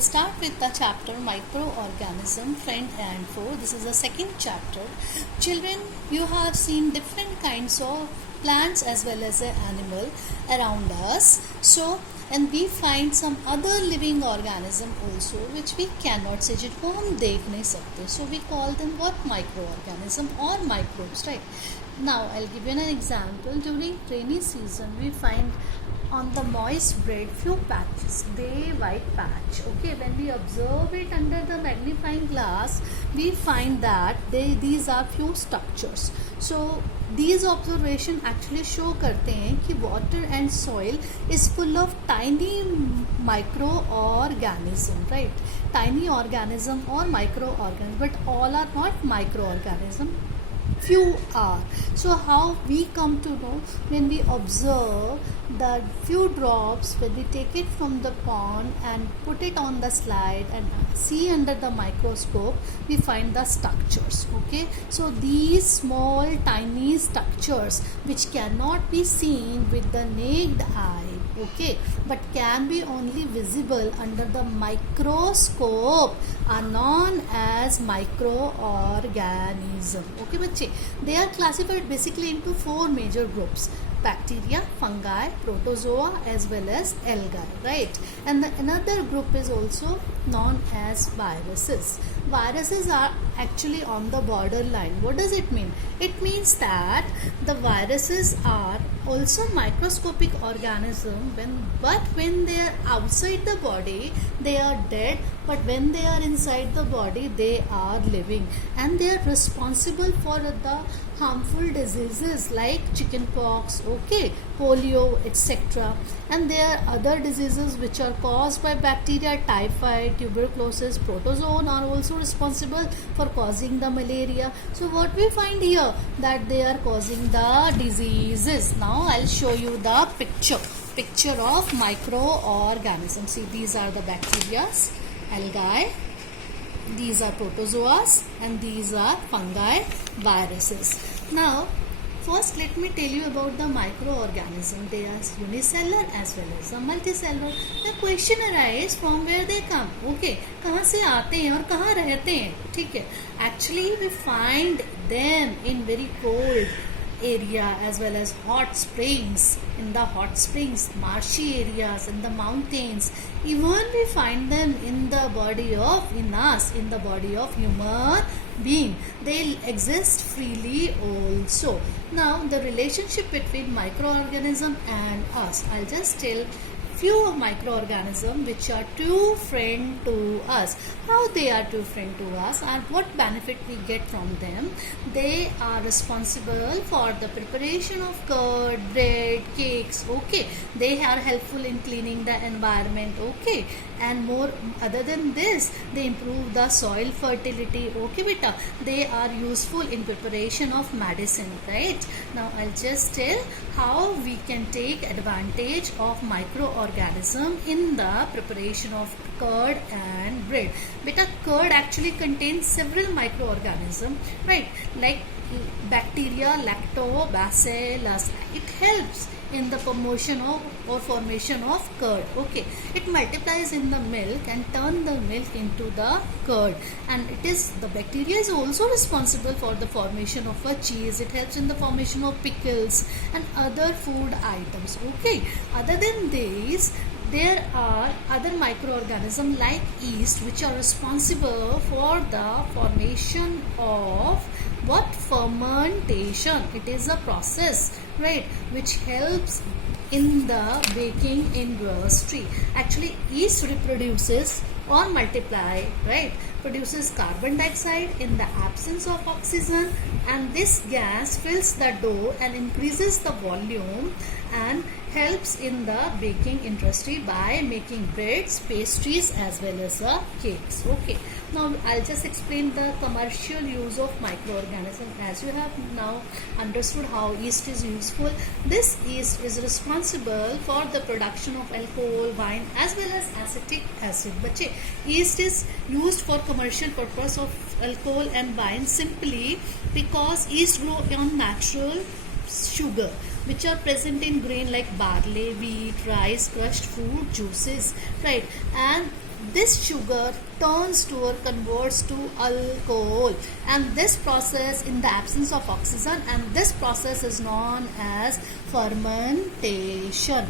Start with the chapter microorganism, friend and foe. This is the second chapter. Children, you have seen different kinds of plants as well as an animal around us. And we find some other living organism also which we cannot see it home देख नहीं सकते. So we call them what? Microorganism or microbes, right? Now I'll give you an example. During rainy season we find on the moist bread few patches, they white patch. Okay, when we observe it under the magnifying glass, we find that these are few structures. So these observation actually show करते हैं कि water and soil is full of tiny microorganism, right? Tiny organism or microorganism, but all are not microorganism. Few are. So how we come to know? When we observe the few drops, when we take it from the pond and put it on the slide and see under the microscope, we find the structures. Okay, so these small tiny structures which cannot be seen with the naked eye, okay, but can be only visible under the microscope, are known as microorganism. Okay bachche, they are classified basically into four major groups: bacteria, fungi, protozoa as well as algae, right? And another group is also known as viruses. Viruses are actually on the borderline. What does it mean? It means that the viruses are also microscopic organism, but when they are outside the body they are dead, but when they are inside the body they are living, and they are responsible for the harmful diseases like chickenpox, okay, polio, etc. And there are other diseases which are caused by bacteria, typhoid, tuberculosis. Protozoan are also responsible for causing the malaria. So what we find here, that they are causing the diseases. Now I'll show you the picture of microorganisms. See, these are the bacteria, algae, these are protozoas, and these are fungi, viruses. Now first let me tell you about the microorganism. They are unicellular as well as multicellular. The question arises from where they come. Okay, कहाँ से आते हैं और कहाँ रहते हैं, ठीक है? Actually we find them in very cold area as well as hot springs, marshy areas, in the mountains. Even we find them in the body of human being. They exist freely also. Now the relationship between microorganism and us, I'll just tell few microorganisms which are true friend to us. How they are true friend to us and what benefit we get from them. They are responsible for the preparation of curd, bread, cakes, okay. They are helpful in cleaning the environment, okay. And more, other than this, they improve the soil fertility, okay beta. They are useful in preparation of medicine, right? Now I'll just tell how we can take advantage of microorganism in the preparation of curd and bread. Beta, curd actually contains several microorganisms, right? Like bacteria, lactobacillus. It helps in the formation of curd, okay. It multiplies in the milk and turn the milk into the curd, and the bacteria is also responsible for the formation of a cheese. It helps in the formation of pickles and other food items, okay. Other than these, there are other microorganisms like yeast which are responsible for the formation of what? Fermentation. It is a process, right, which helps in the baking industry. Actually yeast reproduces or multiply, right, produces carbon dioxide in the absence of oxygen, and this gas fills the dough and increases the volume and helps in the baking industry by making breads, pastries as well as cakes, okay. Now I'll just explain the commercial use of microorganisms. As you have now understood how yeast is useful, this yeast is responsible for the production of alcohol, wine as well as acetic acid. Bache, yeast is used for commercial purpose of alcohol and wine simply because yeast grow on natural sugar which are present in grain like barley, wheat, rice, crushed fruit, juices, right? And this sugar turns to or converts to alcohol, and this process in the absence of oxygen, and this process is known as fermentation.